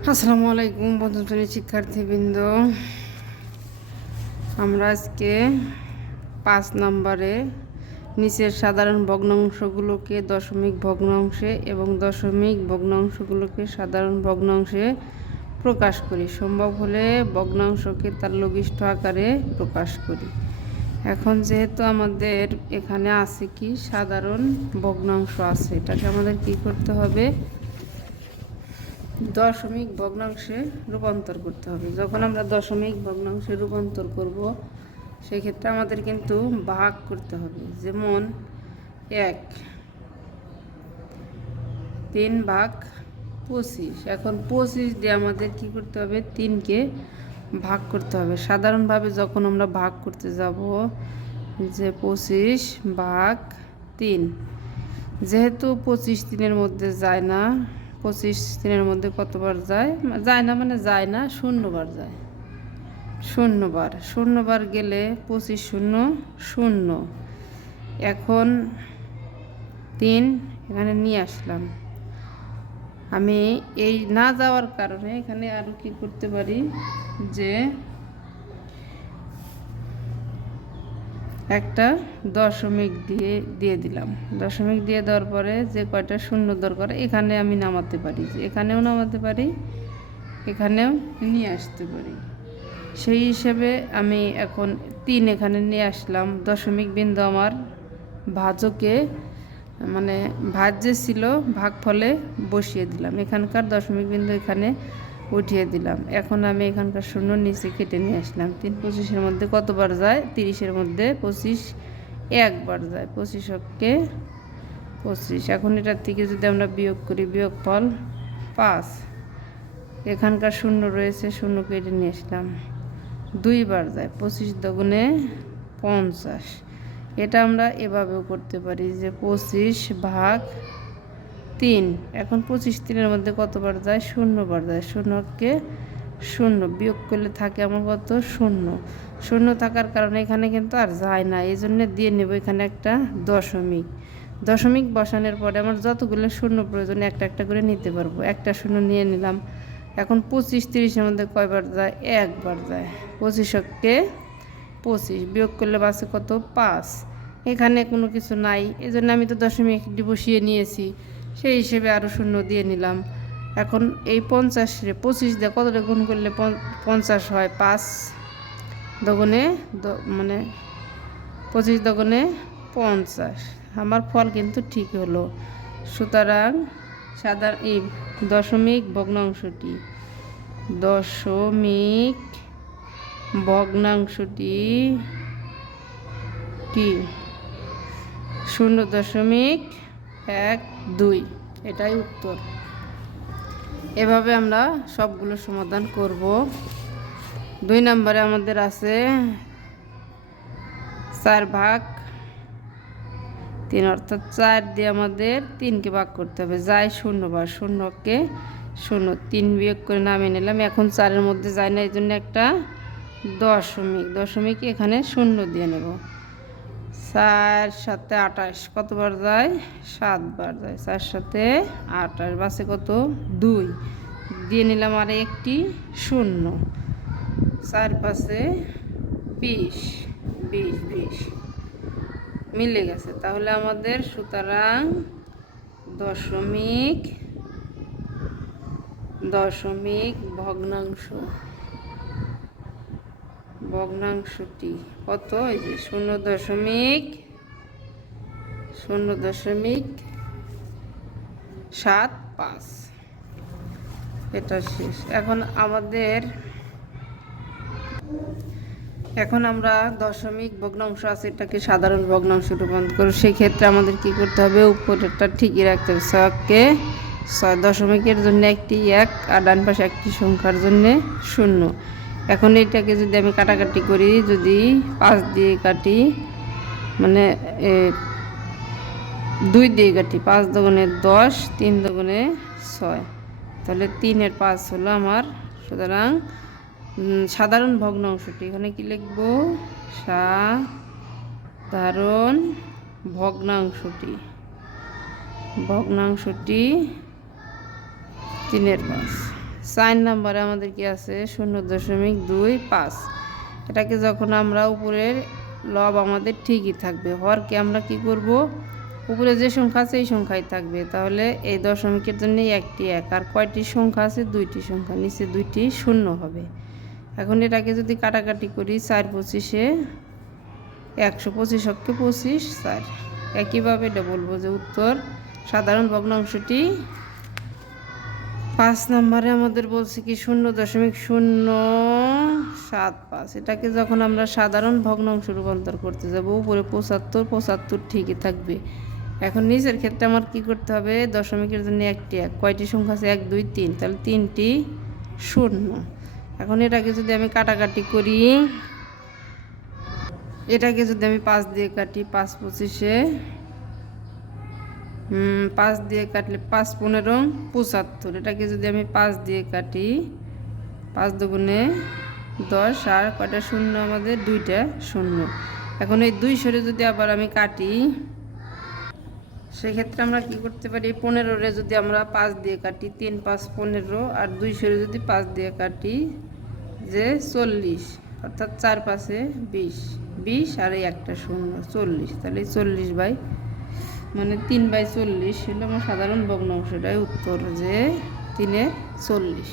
আসসালামু আলাইকুম পঞ্চম শিক্ষার্থীবৃন্দ। আমরা আজকে 5 নম্বরে নিচের সাধারণ ভগ্নাংশগুলোকে দশমিক ভগ্নাংশে এবং দশমিক ভগ্নাংশগুলোকে সাধারণ ভগ্নাংশে প্রকাশ করি। সম্ভব হলে ভগ্নাংশকে তার লঘিষ্ঠ আকারে প্রকাশ করি। এখন যেহেতু আমাদের এখানে আছে কি সাধারণ ভগ্নাংশ আছে, এটাকে আমাদের কি করতে হবে? দশমিক ভগ্নাংশে রূপান্তর করতে হবে। যখন আমরা দশমিক ভগ্নাংশে রূপান্তর করব সেক্ষেত্রে আমাদের কিন্তু ভাগ করতে হবে। যেমন 3/25। এখন 25 দিয়ে আমাদের কি করতে হবে? 3কে ভাগ করতে হবে। সাধারণভাবে যখন আমরা ভাগ করতে যাব যে 25/3, যেহেতু 25 3-এর মধ্যে যায় না, 25 3-এর মধ্যে কতবার যায়? যায় না মানে যায় না, 0 বার যায়। 0 বার গেলে 25 0 0। এখন 3 এখানে নিয়ে আসলাম। আমি এই না যাওয়ার কারণে এখানে আরও কি করতে পারি যে একটা দশমিক দিয়ে দিলাম। দশমিক দিয়ে দেওয়ার পরে যে কয়টা শূন্য দরকার এখানে আমি নামাতে পারি, এখানেও নামাতে পারি, এখানেও নিয়ে আসতে পারি। সেই হিসেবে আমি এখন 3 এখানে নিয়ে আসলাম। দশমিক বিন্দু আমার ভাজকে মানে ভাজ যে ছিল ভাগফলে বসিয়ে দিলাম। এখানকার দশমিক বিন্দু এখানে উঠিয়ে দিলাম। এখন আমি এখানকার শূন্য নিচে কেটে নিয়ে আসলাম। 3 25-এর মধ্যে কতবার যায়? 30-এর মধ্যে 25 একবার যায়। 25কে 25। এখন এটার থেকে যদি আমরা বিয়োগ করি, বিয়োগফল 5। এখানকার শূন্য রয়েছে, শূন্য কেটে নিয়ে আসলাম। 2 বার যায়। 25 দুগুণে 50। এটা আমরা এভাবেও করতে পারি যে 25/3। এখন 25 3-এর মধ্যে কতবার যায়? 0 বার যায়। 0কে 0 বিয়োগ করলে থাকে আমার কত? 0। 0 থাকার কারণে এখানে কিন্তু আর যায় না, এই জন্য দিয়ে নেব এখানে একটা দশমিক। দশমিক বসানোর পরে আমার যতগুলো শূন্য প্রয়োজন একটা একটা করে নিতে পারবো। একটা শূন্য নিয়ে নিলাম। এখন 25 30-এর মধ্যে কয়বার যায়? একবার যায়। 25কে 25 বিয়োগ করলে বাসে কত? 5। এখানে কোনো কিছু নাই, এই জন্য আমি তো দশমিক বসিয়ে নিয়েছি, সেই হিসেবে আরও শূন্য দিয়ে নিলাম। এখন এই 50-রে 25 দিয়ে কতটা গুণ করলে 50 হয়? 5 দুগুণে মানে 25 দুগুণে 50। আমার ফল কিন্তু ঠিক হলো। সুতরাং এই দশমিক ভগ্নাংশটি কি 0.12। এটাই উত্তর। এভাবে আমরা সবগুলো সমাধান করব। 2 নম্বরে আমাদের আছে 4/3, অর্থাৎ 4 দিয়ে আমাদের 3কে ভাগ করতে হবে। যায় 0 বার, 0কে 0, 3 বিয়োগ করে নামিয়ে নিলাম। এখন 4-এর মধ্যে যায় না, এই জন্য একটা দশমিক এখানে 0 দিয়ে নেব। 4 7 28 কতবার যায়? 7 বার যায়। 4 7 28 বাসে কত? 2 দিয়ে নিলাম। আর একটি 0। 4 5 20 মিলে গেছে। তাহলে আমাদের সুতরাং দশমিক ভগ্নাংশটি কত? এই যে 0.75। এটা শেষ। এখন আমরা দশমিক ভগ্নাংশ আছে এটাকে সাধারণ ভগ্নাংশে রূপান্তর করব। সেই ক্ষেত্রে আমাদের কি করতে হবে? উপরেরটা ঠিকই রাখতে হবে। 6কে 6, দশমিকের জন্য একটি 1 আর ডান পাশে একটি সংখ্যার জন্য 0। এখন এটাকে যদি আমি কাটাকাটি করি, যদি 5 দিয়ে কাটি মানে 2 দিয়ে কাটি, 5 দুগুণে 10, 3 দুগুণে 6, তাহলে 3-এর 5 হলো আমার। সুতরাং সাধারণ ভগ্নাংশটি এখানে কি লিখব? সাধারণ ভগ্নাংশটি 3-এর 5। 4 নম্বরে আমাদের কি আছে 0.25। এটাকে যখন আমরা উপরের লব আমাদের ঠিকই থাকবে, হরকে আমরা কি করব, উপরে যে সংখ্যা আছে এই সংখ্যাই থাকবে। তাহলে এই দশমিকের জন্য একটি 1, আর কয়টি সংখ্যা আছে, 2টি সংখ্যা, নিচে 2টি শূন্য হবে। এখন এটাকে যদি কাটাকাটি করি, 4 25-এ 125, 25 4। একইভাবে এটা বলবো যে উত্তর সাধারণ ভগ্নাংশটি 5 নম্বরে আমাদের বলছে কি 0.075। এটাকে যখন আমরা সাধারণ ভগ্নাংশ রূপান্তর করতে যাব, উপরে 75, 75 ঠিকই থাকবে। এখন নিচের ক্ষেত্রে আমার কি করতে হবে, দশমিকের জন্য একটি 1, কয়টি সংখ্যা আছে 1 2 3, তাহলে 3টি শূন্য। এখন এটাকে যদি আমি কাটাকাটি করি, এটাকে যদি আমি 5 দিয়ে কাটি, 5 25-এ 5 দিয়ে কাটলে 5 15 75। এটাকে যদি আমি 5 দিয়ে কাটি, 5 দুগুণে 10, আর কয়টা শূন্য আমাদের, 2টা শূন্য। এখন এই 2 সরে যদি আবার আমি কাটি, সেক্ষেত্রে আমরা কি করতে পারি, 15-রে যদি আমরা 5 দিয়ে কাটি, 3 5 15, আর 2 সরে যদি 5 দিয়ে কাটি যে 40, অর্থাৎ 4 5-এ 20, 20 আর এই একটা শূন্য 40। তাহলে 40 বাই মানে 3/40 হলো আমার সাধারণ ভগ্নাংশটাই উত্তর, যে 3-এ 40।